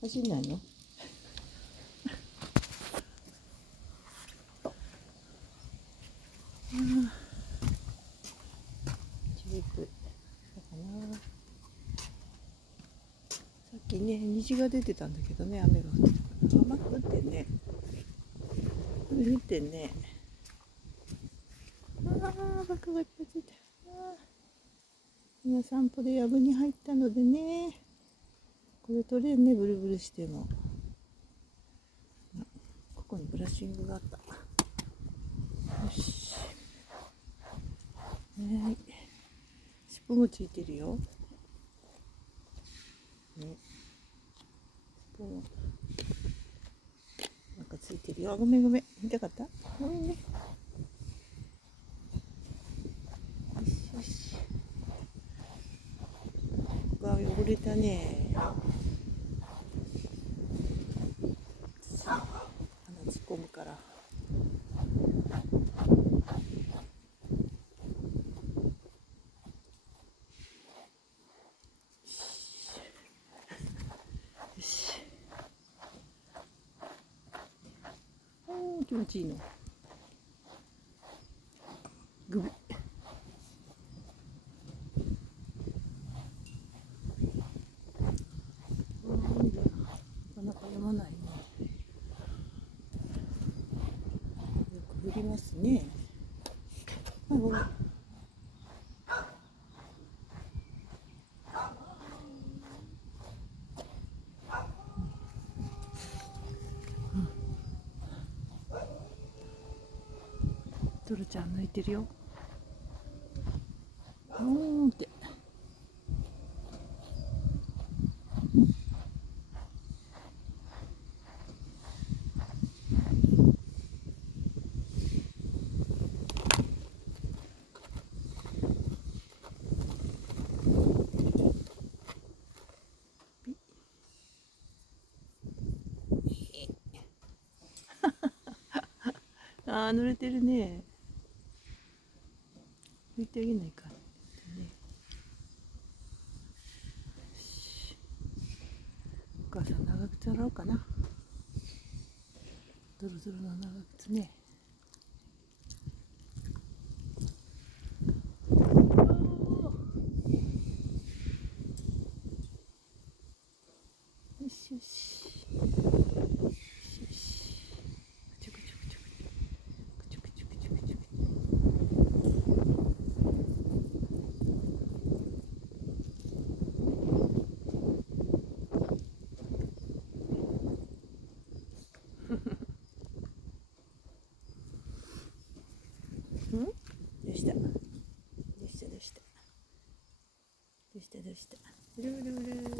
走んないの？チューリップそうかな。さっきね虹が出てたんだけどね、雨が降ってたから。まだ降ってんね。降ってんね。バクバクついた。今散歩で藪に入ったのでね、これ取れんね、ブルブルしても。ここにブラッシングがあった。よし。はい。尻尾もついてるよ。ね。尻尾もなんかついてるよ。ごめんごめん。見たかった？ごめんね。よしよし。わあ、汚れたね。鼻突っ込むから。よし。気持ちいいの。グビ。なかなか読まないね。よく降りますね。ごめん。トロちゃん泣いてるよ。って。濡れてるね。拭いてあげないか。ね、お母さん長靴洗おうかな。ドロドロの長靴ね。よしよし。どうしたどうしたどうしたどうしたどうした。ルルル